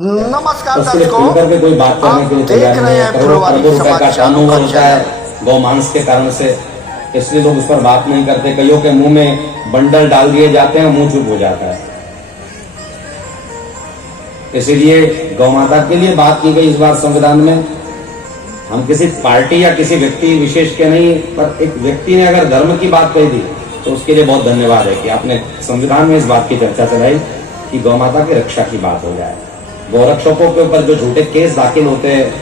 नमस्कार उसके लिए दर्शकों, खुल करके कोई बात करने के लिए तैयार देख नहीं रहे है। हैं करोड़ों प्रवादी रुपए का समाचार टर्नओवर का होता है गौमांस के कारण से, इसलिए लोग उस पर बात नहीं करते। कईयों के मुंह में बंडल डाल दिए जाते हैं, मुंह चुप हो जाता है। इसीलिए गौ माता के लिए बात की गई इस बार संविधान में। हम किसी पार्टी या किसी व्यक्ति विशेष के नहीं, पर एक व्यक्ति ने अगर धर्म की बात कही दी तो उसके लिए बहुत धन्यवाद है कि आपने संविधान में इस बात की चर्चा चलाई कि गौ माता की रक्षा की बात हो जाए। गौरक्षकों के ऊपर जो झूठे केस दाखिल होते हैं,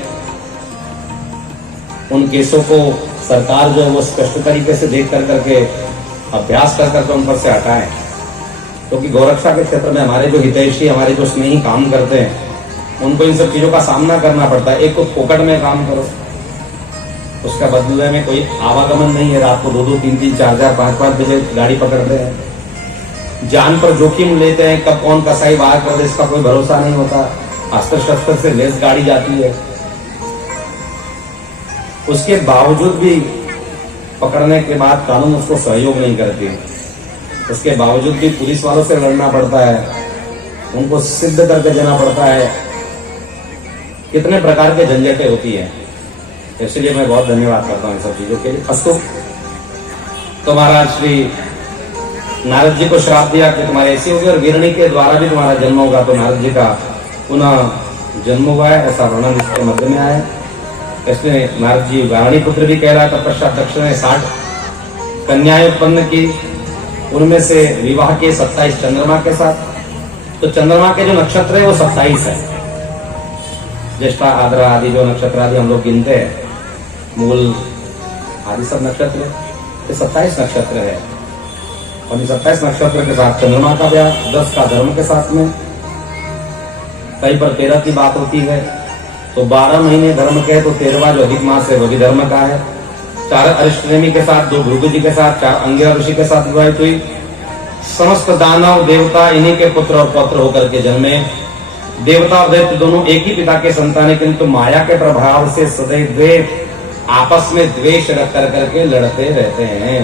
उन केसों को सरकार जो है वो स्पष्ट तरीके से देख कर करके अभ्यास कर करके उन पर से हटाएं, क्योंकि गौरक्षा के क्षेत्र में हमारे जो हितैषी, हमारे जो स्नेही काम करते हैं, उनको इन सब चीजों का सामना करना पड़ता है। एक को फोकट में काम करो, उसका बदले में कोई आवागमन नहीं है। रात को 2-2, 3-3, 4-4, 5-5 बजे गाड़ी पकड़ते हैं, जान पर जोखिम लेते हैं। कब कौन कसाई वार कर दे इसका कोई भरोसा नहीं होता। अस्त्र शस्त्र से लेस गाड़ी जाती है, उसके बावजूद भी पकड़ने के बाद कानून उसको सहयोग नहीं करती। उसके बावजूद भी पुलिस वालों से लड़ना पड़ता है, उनको सिद्ध करके देना पड़ता है। कितने प्रकार के झंझटें होती है। इसलिए मैं बहुत धन्यवाद करता हूँ इन सब चीजों के लिए। अस्तु, तो महाराज श्री नारद जी को श्राप दिया कि तुम्हारे ऐसी होगी और गिरणी के द्वारा भी तुम्हारा जन्म होगा। तो नारद जी का पुनः जन्म हुआ है, ऐसा वर्णन इसके मध्य में आया है। इसलिए नारद जी वाणी पुत्र भी कह रहा है। तपस्या दक्ष ने 60 कन्याएं उत्पन्न की, उनमें से विवाह के 27 चंद्रमा के साथ। तो चंद्रमा के जो नक्षत्र है वो 27 है। ज्येष्ठा, आद्रा आदि जो नक्षत्र आदि हम लोग गिनते हैं, मूल आदि सब नक्षत्र, ये 27 नक्षत्र है। और इन 27 नक्षत्र के साथ चंद्रमा का ब्याह, 10 का धर्म के साथ में, कहीं पर 13 की बात होती है। तो 12 महीने धर्म के, तो 13वां जो अधिक मास है वो भी धर्म का है। 4 अरिष्टनेमी के साथ, 2 भृगु जी के साथ, 4 अंगिरा ऋषि के साथ विवाहित हुई। समस्त दानव देवता इन्हीं के पुत्र और पौत्र होकर के जन्मे। देवता और दैत्य दोनों एक ही पिता के संतान है, किंतु माया के प्रभाव से सदैव आपस में द्वेष रख कर करके लड़ते रहते हैं।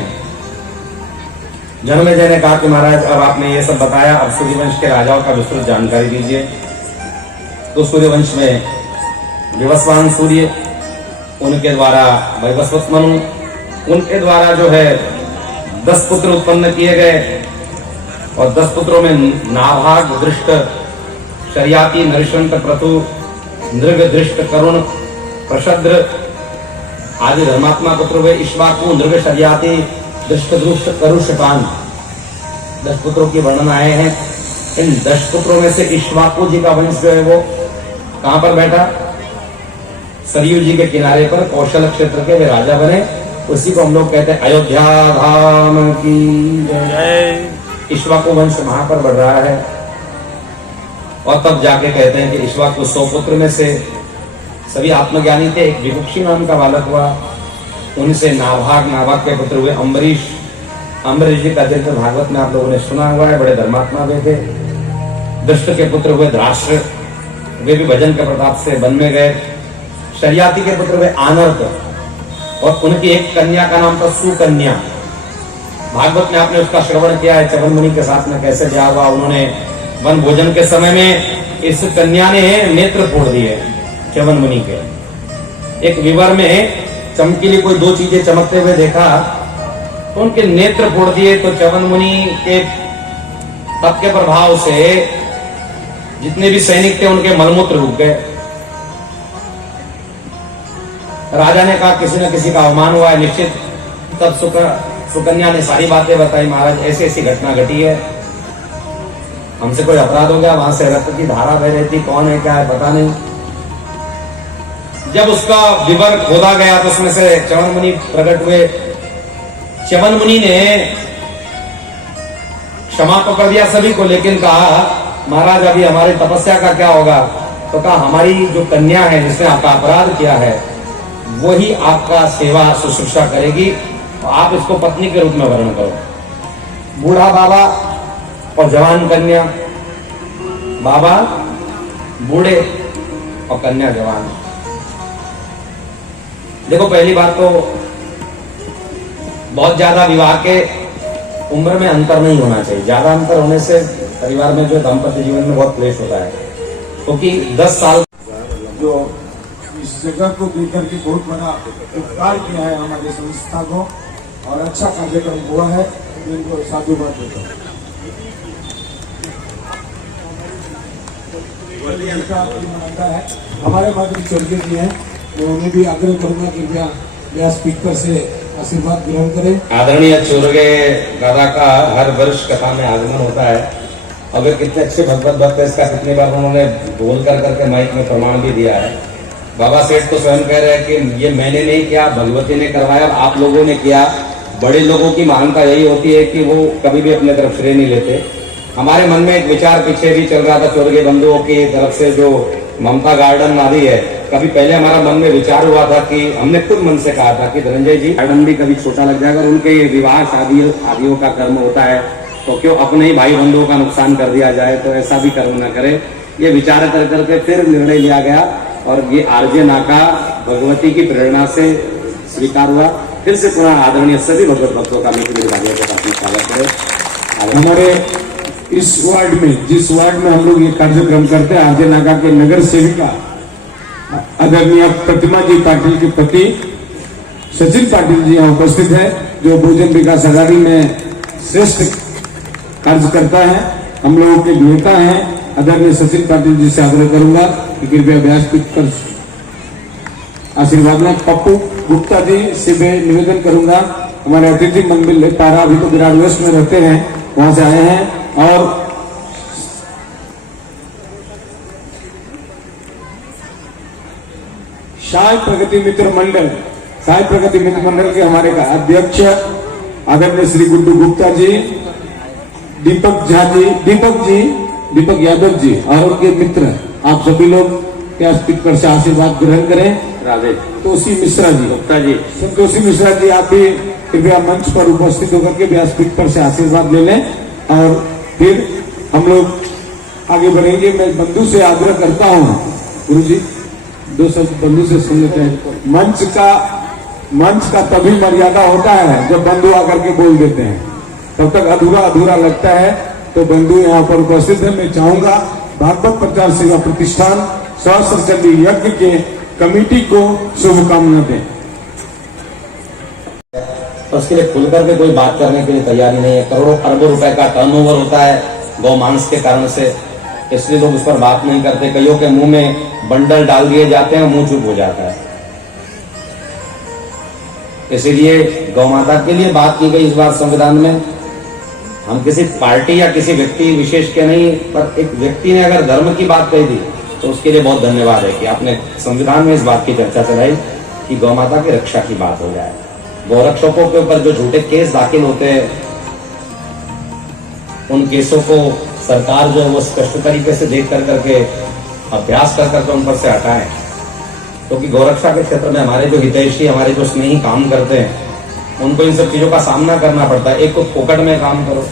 जन्मेजय ने कहा कि महाराज अब आपने ये सब बताया, अब सूर्यवंश के राजाओं का विस्तृत जानकारी दीजिए। तो सूर्यवंश में विवस्वान सूर्य, उनके द्वारा वैवस्वत मनु, उनके द्वारा जो है 10 पुत्र उत्पन्न किए गए। और 10 पुत्रों में नाभाग, दृष्ट, शर्याति, नरिशंत, प्रतु, नृग, दृष्ट, करुण, प्रशद्र आदि धर्मात्मा पुत्र हुए। इक्ष्वाकु, नृग, शर्याति, दृष्ट, दुष्ट, करुषपान 10 पुत्रों की वर्णन आए हैं। इन 10 पुत्रों में से इक्ष्वाकु जी का वंश जो है वो कहां पर बैठा? सरयू जी के किनारे पर कौशल क्षेत्र के वे राजा बने। उसी को हम लोग कहते हैं अयोध्या धाम की जय। इक्ष्वाकु वंश वहां पर बढ़ रहा है। और तब जाके कहते हैं कि इक्ष्वाकु 100 पुत्र में से सभी आत्मज्ञानी थे। एक विभुक्षी नाम का बालक हुआ, उनसे नाभाग, नाभाग के पुत्र हुए अम्बरीश। अम्बरीश जी का चरित्र भागवत में आप लोगों ने सुना हुआ है, बड़े धर्मात्मा वे थे। दृष्ट के पुत्र हुए धराष्ट्र, वे भी भजन के प्रताप से वन में गए। शर्याति के पुत्र हुए आनर्क, और उनकी एक कन्या का नाम था सुकन्या। भागवत में आपने उसका श्रवण किया है, च्यवन मुनि के साथ में कैसे ब्याह हुआ। उन्होंने वन भोजन के समय में इस कन्या ने नेत्र फोड़ दिए च्यवन मुनि के। एक विवर में चमकीली कोई 2 चीजें चमकते हुए देखा तो उनके नेत्र फोड़ दिए। तो च्यवन मुनि के तप के प्रभाव से जितने भी सैनिक थे उनके मलमूत्र रुक गए। राजा ने कहा किसी न किसी का अवमान हुआ है निश्चित। तब सुकन्या ने सारी बातें बताई, महाराज ऐसी ऐसी घटना घटी है, हमसे कोई अपराध हो गया, वहां से रक्त की धारा बह रही थी, कौन है क्या है पता नहीं। जब उसका विवर खोदा गया तो उसमें से च्यवन मुनि प्रकट हुए। च्यवन मुनि ने क्षमा तो कर दिया सभी को, लेकिन कहा महाराज अभी हमारी तपस्या का क्या होगा? तो कहा हमारी जो कन्या है जिसने आपका अपराध किया है वही आपका सेवा शुश्रूषा करेगी, तो आप इसको पत्नी के रूप में वर्ण करो। बूढ़ा बाबा और जवान कन्या, बाबा बूढ़े और कन्या जवान। देखो पहली बात तो बहुत ज्यादा विवाह के उम्र में अंतर नहीं होना चाहिए। ज्यादा अंतर होने से परिवार में जो दाम्पत्य जीवन में बहुत क्लेश होता है, क्योंकि 10 साल जो इस जगह को लेकर के बहुत बड़ा उपकार किया है हमारे संस्था को और अच्छा कार्यक्रम हुआ है, इनको साधुवाद देता हूं। है हमारे माध्यम स्वर्गीय जी हैं, मैं उन्हें भी आग्रह करूंगा कि व्यास पीठ पर से आशीर्वाद ग्रहण करें। आदरणीय चोरगे दादा का हर वर्ष कथा में आगमन होता है। अगर कितने अच्छे भगवत भक्त है, इसका कितनी बार उन्होंने बोल कर करके माइक में प्रमाण भी दिया है। बाबा सेठ तो स्वयं कह रहे हैं कि ये मैंने नहीं किया, भगवती ने करवाया और आप लोगों ने किया। बड़े लोगों की मान्यता यही होती है कि वो कभी भी अपने तरफ श्रेय नहीं लेते। हमारे मन में एक विचार पीछे भी चल रहा था चोरगे बंधुओं की तरफ से, जो ममता गार्डन आदि है, कभी पहले हमारा मन में विचार हुआ था कि हमने खुद मन से कहा था कि धनंजय जी गार्डन भी कभी छोटा लग जाएगा, उनके विवाह शादियों का कर्म होता है तो क्यों अपने ही भाई बंधुओं का नुकसान कर दिया जाए, तो ऐसा भी कर्म न करे। ये विचार कर करके फिर निर्णय लिया गया और ये आरजे नाका भगवती की प्रेरणा से स्वीकार हुआ। फिर से पुनः आदरणीय सभी भगवत भक्तों का मित्र निर्वाचियों के साथ में स्वागत करें। हमारे इस वार्ड में, जिस वार्ड में हम लोग ये कार्यक्रम करते हैं, आरजे नाका के नगर सेविका आदरणीय प्रतिमा जी पाटिल के पति सचिन पाटिल जी यहाँ उपस्थित है, जो भोजन विकास अघाड़ी में श्रेष्ठ कार्य करता है, हम लोगों के नेता हैं। आदरणीय सचिन पाटिल जी से आग्रह करूंगा कि कृपया व्यासपीठ पर आशीर्वाद में। पप्पू गुप्ता जी से मैं निवेदन करूंगा, हमारे अतिथि मंडल पारा अभी तो विराट वेस्ट में रहते हैं, वहां से आए हैं। और साई प्रगति मित्र मंडल, साई प्रगति मित्र मंडल के हमारे अध्यक्ष आदरणीय श्री गुड्डू गुप्ता जी, दीपक झा जी, दीपक यादव जी और उनके मित्र, आप सभी लोग क्या स्पीकर पर से आशीर्वाद ग्रहण करें। राधे। तोसी मिश्रा जी, गुप्ता जी, संतोषी मिश्रा जी, आप भी कृपया मंच पर उपस्थित होकर के व्यासपीठ पर से आशीर्वाद ले लें और फिर हम लोग आगे बढ़ेंगे। मैं बंधु से आग्रह करता हूँ, गुरु जी दो शब्द बंधु से सुन लेते हैं। मंच का तभी मर्यादा होता है जब बंधु आकर के बोल देते हैं, तब तक अधूरा अधूरा लगता है। तो बंधु यहाँ पर उपस्थित है, मैं चाहूंगा भागवत प्रचार सेवा प्रतिष्ठान सहस्त्र चंडी यज्ञ के कमेटी को शुभकामना दें। तो उसके लिए खुलकर के कोई बात करने के लिए तैयारी नहीं है। करोड़ों अरबों रुपए का टर्नओवर होता है गौमांस के कारण से, इसलिए लोग उस पर बात नहीं करते। कईयों के मुंह में बंडल डाल दिए जाते हैं, मुंह चुप हो जाता है। इसीलिए गौमाता के लिए बात की गई इस बार संविधान में। हम किसी पार्टी या किसी व्यक्ति विशेष के नहीं, पर एक व्यक्ति ने अगर धर्म की बात कही थी तो उसके लिए बहुत धन्यवाद है कि आपने संविधान में इस बात की चर्चा चलाई कि गौमाता की रक्षा की बात हो जाए। गौरक्षकों के ऊपर जो झूठे केस दाखिल होते हैं, उन केसों को सरकार जो है वो स्पष्ट तरीके से देख कर करके अभ्यास कर करके उन पर से हटाएं, क्योंकि गौरक्षा के क्षेत्र में हमारे जो हितैषी, हमारे जो स्नेही काम करते हैं, उनको इन सब चीजों का सामना करना पड़ता है। एक को फोकट में काम करो,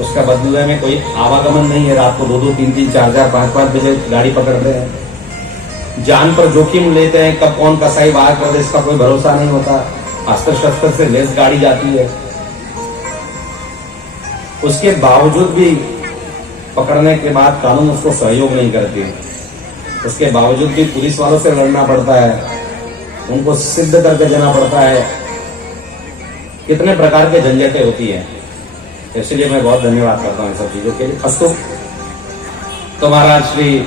उसका बदले में कोई आवागमन नहीं है। रात को 2-2, 3-3, 4-4, 5-5 बजे गाड़ी पकड़ते हैं, जान पर जोखिम लेते हैं। कब कौन कसाई वार कर दे इसका कोई भरोसा नहीं होता। अस्त्र शस्त्र से लेस गाड़ी जाती है, उसके बावजूद भी पकड़ने के बाद कानून उसको सहयोग नहीं करती। उसके बावजूद भी पुलिस वालों से लड़ना पड़ता है, उनको सिद्ध करके देना पड़ता है। कितने प्रकार के झंझटें होती है। इसलिए मैं बहुत धन्यवाद करता हूँ इन सब चीजों के लिए। अस्तु। तो महाराज श्री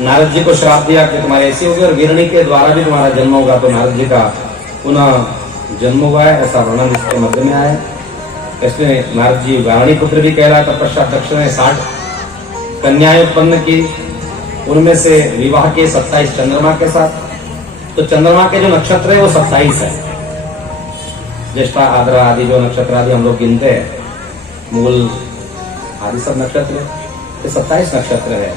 नारद जी को श्राप दिया कि तुम्हारे ऐसी होगी और वीरणी के द्वारा भी तुम्हारा जन्म होगा। तो नारद जी का पुनः जन्म हुआ है, ऐसा वर्णन इसके मध्य में आया है। इसलिए नारद जी वाणी पुत्र भी कह रहा है। तत्पश्चात दक्ष ने 60 कन्याएं उत्पन्न की, उनमें से विवाह के 27 चंद्रमा के साथ। तो चंद्रमा के जो नक्षत्र है वो 27 है। ज्येष्ठा, आद्रा आदि जो नक्षत्र आदि हम लोग गिनते हैं, मूल आदि सब नक्षत्र, ये 27 नक्षत्र है।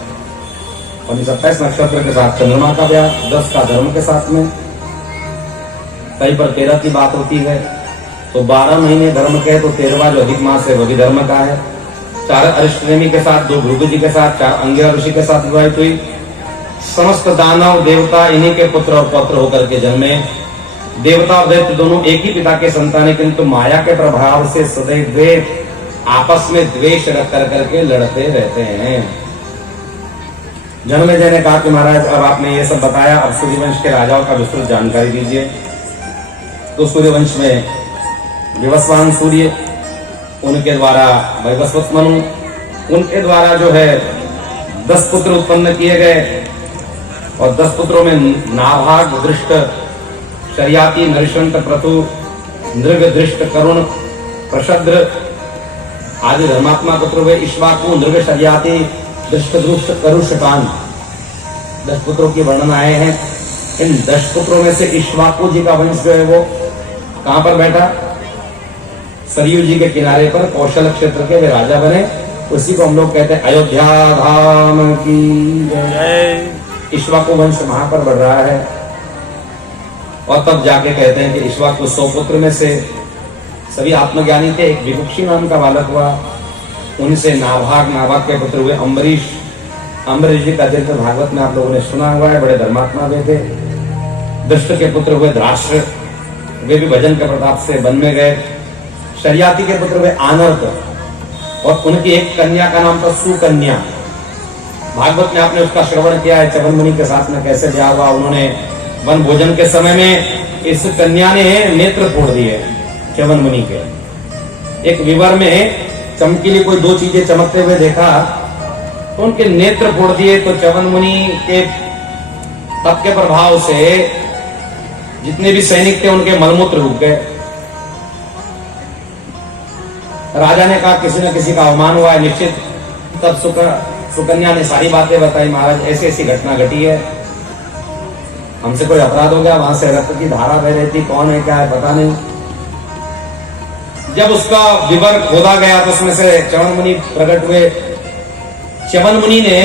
और इन 27 नक्षत्र के साथ चंद्रमा का ब्याह, 10 का धर्म के साथ में, कहीं पर 13 की बात होती है। तो 12 महीने धर्म के, तो 13वां जो अधिक मास है वो भी धर्म का है। 4 अरिष्टनेमी के साथ, 2 भृगु जी के साथ, 4 अंगिरा ऋषि के साथ विवाहित हुई। समस्त दानव देवता इन्हीं के पुत्र और पौत्र होकर के जन्मे। देवता और दैत्य दोनों एक ही पिता के संतान है, किंतु माया के प्रभाव से सदैव वे आपस में द्वेष रख कर करके लड़ते रहते हैं। जन्मेजय ने कहा कि महाराज अब आपने ये सब बताया, अब सूर्यवंश के राजाओं का विस्तृत जानकारी दीजिए। तो सूर्यवंश में विवस्वान सूर्य, उनके द्वारा वैवस्वत मनु, उनके द्वारा जो है 10 पुत्र उत्पन्न किए गए और 10 पुत्रों में नाभाग, दृष्ट, शर्याति, नरिशंत, प्रतु, नृग, दृष्ट, करुण, प्रशद्र आदि धर्मात्मा पुत्र हुए। इक्ष्वाकु, नृग, शर्याति, दृष्ट, दुष्ट, करुषकान 10 पुत्रों की वर्णन आए हैं। इन 10 पुत्रों में से इक्ष्वाकु जी का वंश जो है वो कहां पर बैठा? सरयू जी के किनारे पर कौशल क्षेत्र के वे राजा बने। उसी को हम लोग कहते हैं अयोध्या धाम की जय। इक्ष्वाकु वंश वहां पर बढ़ रहा है और तब जाके कहते हैं कि इक्ष्वाकु 100 पुत्र में से सभी आत्मज्ञानी थे। एक विभुक्षी नाम का बालक हुआ, उनसे नाभाग के पुत्र हुए अम्बरीश। अम्बरीश जी का चरित्र भागवत में आप लोगों ने सुना हुआ है, बड़े धर्मात्मा वे थे। दृष्ट के पुत्र हुए धराष्ट्र, वे भी भजन के प्रताप से वन में गए। शर्याति के पुत्र हुए आनर्त और उनकी एक कन्या का नाम था सुकन्या। भागवत में आपने उसका श्रवण किया है, च्यवन मुनि के साथ में कैसे ब्याह हुआ। उन्होंने वन भोजन के समय में इस कन्या ने नेत्र फोड़ दिए च्यवन मुनि के। एक विवर में चमकीली कोई 2 चीजें चमकते हुए देखा तो उनके नेत्र फोड़ दिए। तो च्यवन मुनि के तप के प्रभाव से जितने भी सैनिक थे उनके मलमूत्र रुक गए। राजा ने कहा किसी न किसी का अवमान हुआ है निश्चित। तब सुकन्या ने सारी बातें बताई, महाराज ऐसी ऐसी घटना घटी है, हमसे कोई अपराध हो गया, वहां से रक्त की धारा बह रही थी, कौन है क्या है पता नहीं। जब उसका विवर खोदा गया तो उसमें से च्यवन मुनि प्रकट हुए। च्यवन मुनि ने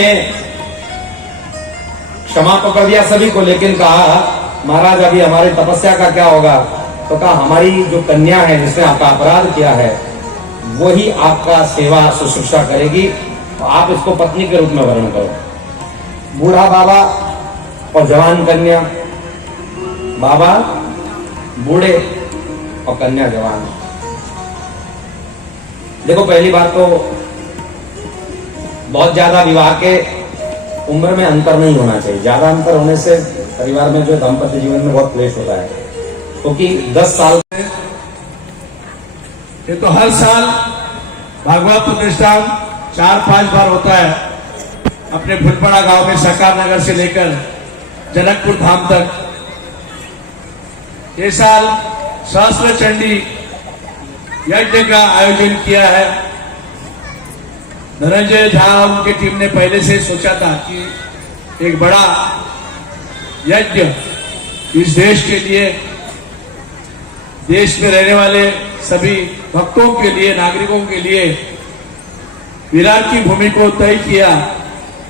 क्षमा तो कर दिया सभी को, लेकिन कहा महाराज अभी हमारी तपस्या का क्या होगा? तो कहा हमारी जो कन्या है जिसने आपका अपराध किया है वही आपका सेवा शुश्रूषा करेगी, तो आप इसको पत्नी के रूप में वर्ण करो। बूढ़ा बाबा और जवान कन्या, बाबा बूढ़े और कन्या जवान। देखो पहली बात तो बहुत ज्यादा विवाह के उम्र में अंतर नहीं होना चाहिए। ज्यादा अंतर होने से परिवार में जो दाम्पत्य जीवन में बहुत क्लेश होता है, क्योंकि 10 साल ये तो हर साल भागवत प्रतिष्ठान 4-5 बार होता है अपने फुलपड़ा गांव में, सरकार नगर से लेकर जनकपुर धाम तक। ये साल सहस्त्र चंडी यज्ञ का आयोजन किया है। धनंजय झा उनकी टीम ने पहले से सोचा था कि एक बड़ा यज्ञ इस देश के लिए, देश में रहने वाले सभी भक्तों के लिए, नागरिकों के लिए विराट की भूमि को तय किया।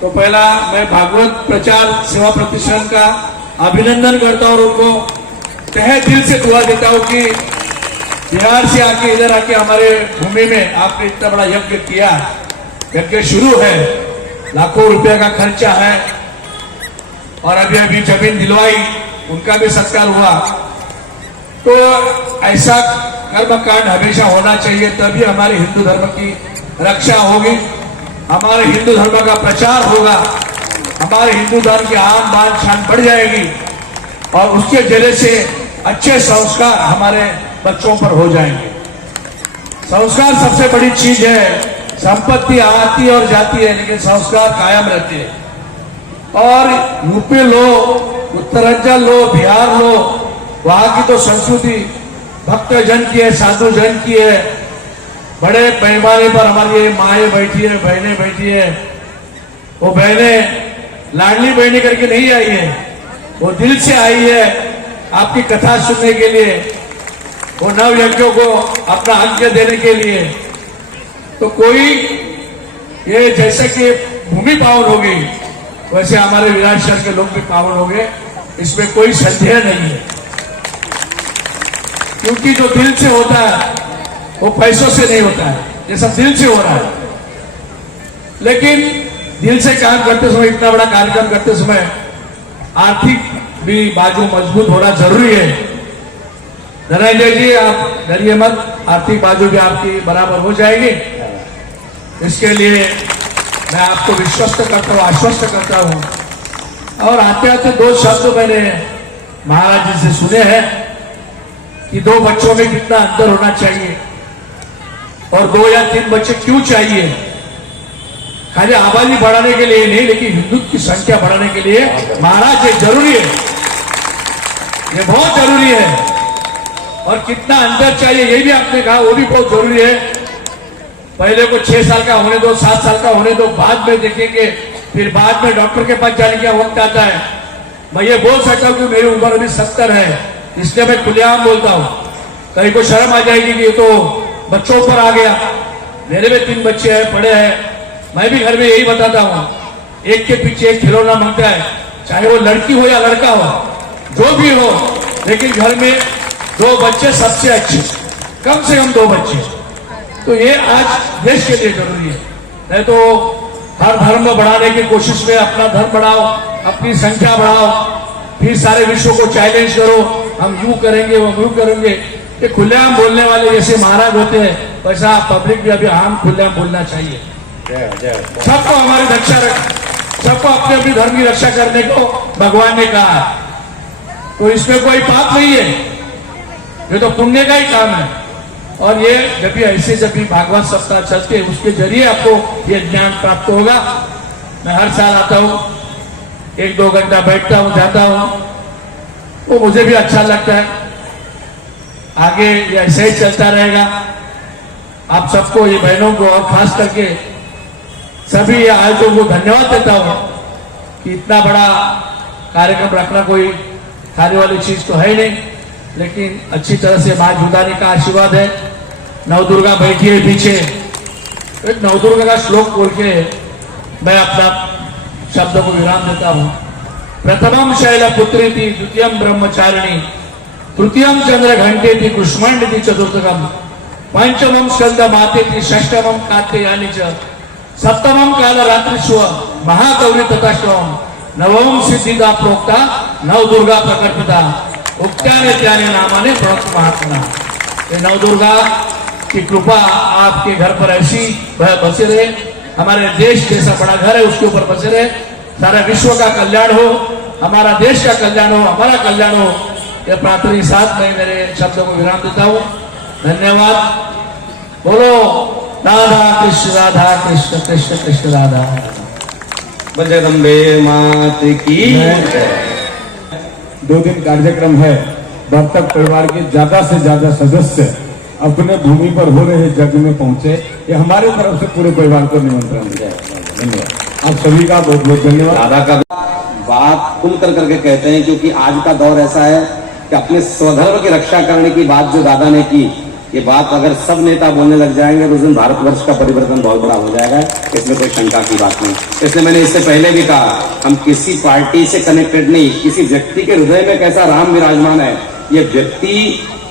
तो पहला मैं भागवत प्रचार सेवा प्रतिष्ठान का अभिनंदन करता हूं और उनको तहे दिल से दुआ देता हूं कि बिहार से आके इधर आके हमारे भूमि में आपने इतना बड़ा यज्ञ किया। यज्ञ शुरू है, लाखों रुपए का खर्चा है और अभी अभी जमीन दिलवाई, उनका भी सत्कार हुआ। तो ऐसा कर्मकांड हमेशा होना चाहिए, तभी हमारे हिंदू धर्म की रक्षा होगी, हमारे हिंदू धर्म का प्रचार होगा, हमारे हिंदू धर्म की आन बान शान बढ़ जाएगी और उसके जरिए से अच्छे संस्कार हमारे बच्चों पर हो जाएंगे। संस्कार सबसे बड़ी चीज है। संपत्ति आती और जाती है लेकिन संस्कार कायम रहते हैं। और यूपी लो, उत्तरांचल लो, बिहार लो, वहां की तो संस्कृति भक्तजन की है, साधु जन की है। बड़े पैमाने पर हमारी माएँ बैठी है, बहनें बैठी है। वो बहनें लाडली बहनी करके नहीं आई है, वो दिल से आई है आपकी कथा सुनने के लिए, वो नव यज्ञों को अपना अंक देने के लिए। तो कोई ये जैसे कि भूमि पावन होगी वैसे हमारे विराट शहर के लोग भी पावन होंगे, इसमें कोई संदेह नहीं है। क्योंकि जो दिल से होता है वो पैसों से नहीं होता है, ये सब दिल से हो रहा है। लेकिन दिल से काम करते समय, इतना बड़ा कार्यक्रम करते समय आर्थिक भी बाजू मजबूत होना जरूरी है। धनंजय जी आप डरिए मत, आर्थिक बाजू भी आपकी बराबर हो जाएगी। इसके लिए मैं आपको विश्वस्त करता हूँ, आश्वस्त करता हूँ। और आते आते दो शब्द मैंने महाराज जी से सुने हैं कि दो बच्चों में कितना अंतर होना चाहिए और 2 या 3 बच्चे क्यों चाहिए। खाली आबादी बढ़ाने के लिए नहीं, लेकिन हिंदुत्व की संख्या बढ़ाने के लिए महाराज ये जरूरी है, ये बहुत जरूरी है। और कितना अंतर चाहिए ये भी आपने कहा, वो भी बहुत जरूरी है। पहले को 6 साल का होने दो, 7 साल का होने दो, बाद में देखेंगे। फिर बाद में डॉक्टर के पास जाने का वक्त आता है। मैं ये बोल सकता हूं कि मेरी उम्र अभी 70 है, इसलिए मैं खुलेआम बोलता हूं। कहीं को शर्म आ जाएगी कि ये तो बच्चों पर आ गया। मेरे भी 3 बच्चे हैं, पढ़े हैं। मैं भी घर में यही बताता हूं, एक के पीछे एक खिलौना मांगता है, चाहे वो लड़की हो या लड़का हो, जो भी हो, लेकिन घर में 2 बच्चे सबसे अच्छे, कम से कम 2 बच्चे। तो ये आज देश के लिए जरूरी है। नहीं तो हर धर्म बढ़ाने की कोशिश में अपना धर्म बढ़ाओ, अपनी संख्या बढ़ाओ, फिर सारे विश्व को चैलेंज करो, हम यूं करेंगे, वो यूं करेंगे। ये खुलेआम बोलने वाले जैसे महाराज होते हैं, वैसा पब्लिक भी अभी हम खुलेआम बोलना चाहिए। सबको हमारी रक्षा सबको अपने अपने धर्म की रक्षा करने को भगवान ने कहा। तो इसमें कोई पाप नहीं है, ये तो पुण्य का ही काम है। और ये जब भी ऐसे जब भी भागवत सप्ताह चलते उसके जरिए आपको ये ज्ञान प्राप्त होगा। मैं हर साल आता हूँ, 1-2 घंटा बैठता हूँ, जाता हूँ, वो मुझे भी अच्छा लगता है। आगे ये ऐसे ही चलता रहेगा। आप सबको, ये बहनों को और खास करके सभी आयोजकों को धन्यवाद देता हूँ कि इतना बड़ा कार्यक्रम रखना कोई खाने वाली चीज तो है नहीं, लेकिन अच्छी तरह से मां जुदानी का आशीर्वाद है। नवदुर्गा बैठी है पीछे, एक नवदुर्गा का श्लोक बोल के मैं अपना शब्द को विराम देता हूं। प्रथमम शैलपुत्री थी, द्वितीयम ब्रह्मचारिणी, तृतीयम चंद्र घंटे थी, कुष्मांड थी, चतुर्थकम पंचमम स्कंद माते थी, षष्टमम कात्यायनी च, सप्तमम काल रात्रिश्व महागौरी तथा श्रवम, नवम सिद्धिदा प्रोक्ता नवदुर्गा प्रकटिता, उक्त्याने त्याने नामाने प्रोक्त महात्मा। ये नवदुर्गा की कृपा आपके घर पर ऐसी बसे रहे, हमारे देश जैसा बड़ा घर है उसके ऊपर बसे रहे, सारा विश्व का कल्याण हो, हमारा देश का कल्याण हो, हमारा कल्याण हो। ये प्रार्थना के साथ मैं मेरे शब्दों को विराम देता हूँ। धन्यवाद। बोलो राधा कृष्ण कृष्ण कृष्ण राधा। जगदम्बे मात की। 2 दिन कार्यक्रम है। भक्तक परिवार के ज्यादा से ज्यादा सदस्य अपने भूमि पर हो रहे यज्ञ में पहुंचे, ये हमारे तरफ से पूरे परिवार को निमंत्रण दिया। धन्यवाद आप सभी का, बहुत बहुत धन्यवाद। राधा का बात खुल कर करके कहते हैं, क्योंकि आज का दौर ऐसा है कि अपने स्वधर्म की रक्षा करने की बात जो दादा ने की, ये बात अगर सब नेता बोलने लग जाएंगे तो उस दिन भारतवर्ष का परिवर्तन बहुत बड़ा हो जाएगा। इसमें कोई शंका की बात नहीं। इसलिए मैंने इससे पहले भी कहा, हम किसी पार्टी से कनेक्टेड नहीं, किसी व्यक्ति के हृदय में कैसा राम विराजमान है ये व्यक्ति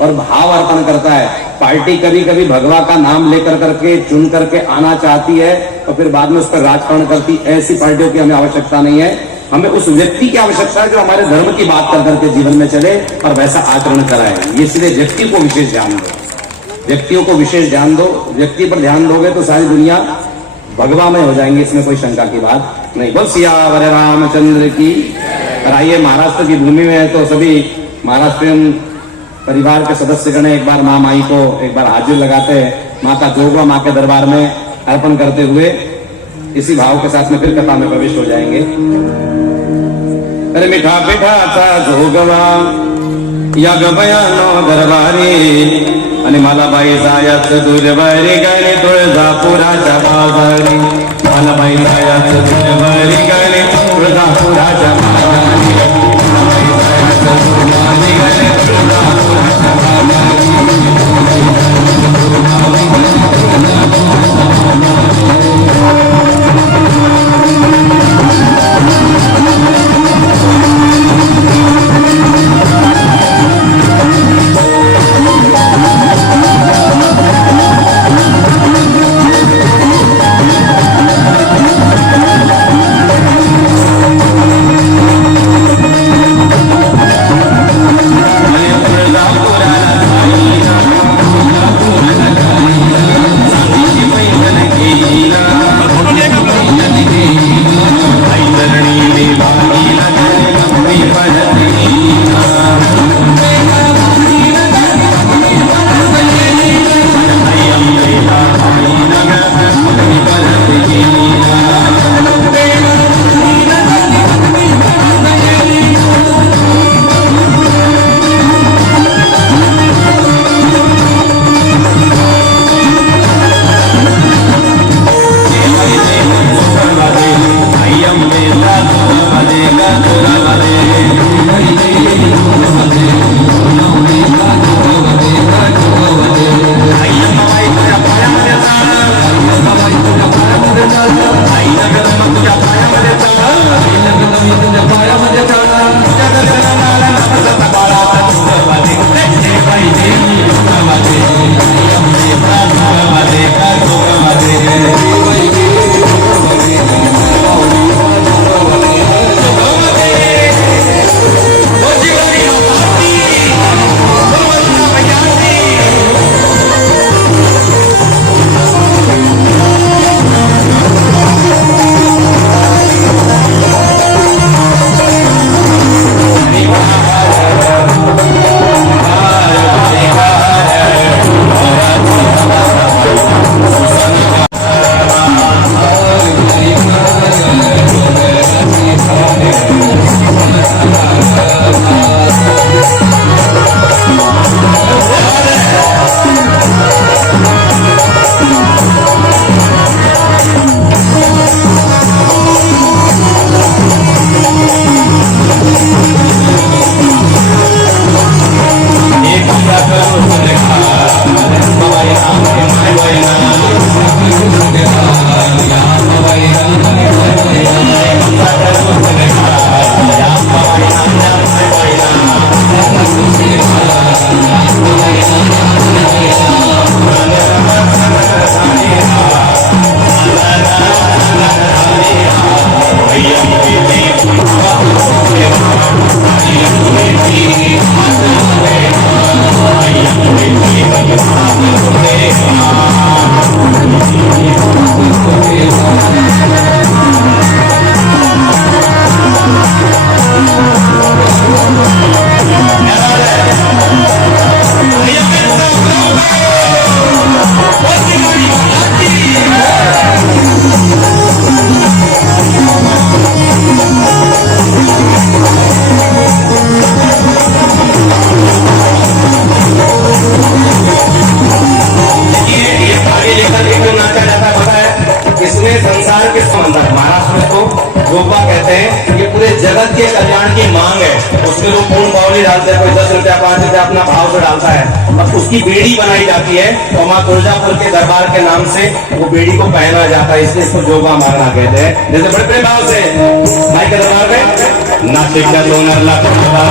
और भाव अर्पण करता है। पार्टी कभी कभी भगवा का नाम लेकर करके चुन करके आना चाहती है और फिर बाद में उस पर राजकारण करती, ऐसी पार्टियों की हमें आवश्यकता नहीं है। हमें उस व्यक्ति की आवश्यकता है जो हमारे धर्म की बात कर करके जीवन में चले और वैसा आचरण कराए। इसलिए व्यक्ति को विशेष ध्यान दो, व्यक्तियों को विशेष ध्यान दो। व्यक्ति पर ध्यान दोगे तो सारी दुनिया भगवा में हो जाएंगे, इसमें कोई शंका की बात नहीं। बोल सियावर रामचंद्र की। और आइए, महाराष्ट्र की भूमि में है तो सभी महाराष्ट्रियन परिवार के सदस्यगण एक बार माँ माई को एक बार हाजिर लगाते हैं, माँ का जोगवा माँ के दरबार में अर्पण करते हुए इसी भाव के साथ में फिर कथा में प्रवेश हो जाएंगे। अरे मिठा पिठाचा जोगवा या गबयानो दरबारी आणि मला बाई जायचं दुर्वारी गाणी तुळजापुराच्या बाजारी, मला बाई जायचं दुर्वारी गाणी तुळजापुराच्या बाजारी, उसमें वो पूर्ण भाव नहीं डालते, कोई 10 रुपया 5 रुपया अपना भाव से डालता है। अब उसकी बेड़ी बनाई जाती है और माँ तुलजापुर के दरबार के नाम से वो बेड़ी को पहना जाता है, इसलिए इसको जोगा मारना कहते हैं। जैसे बड़े प्रेम भाव से माई के दरबार में नासिक का दोनर लाख रुपया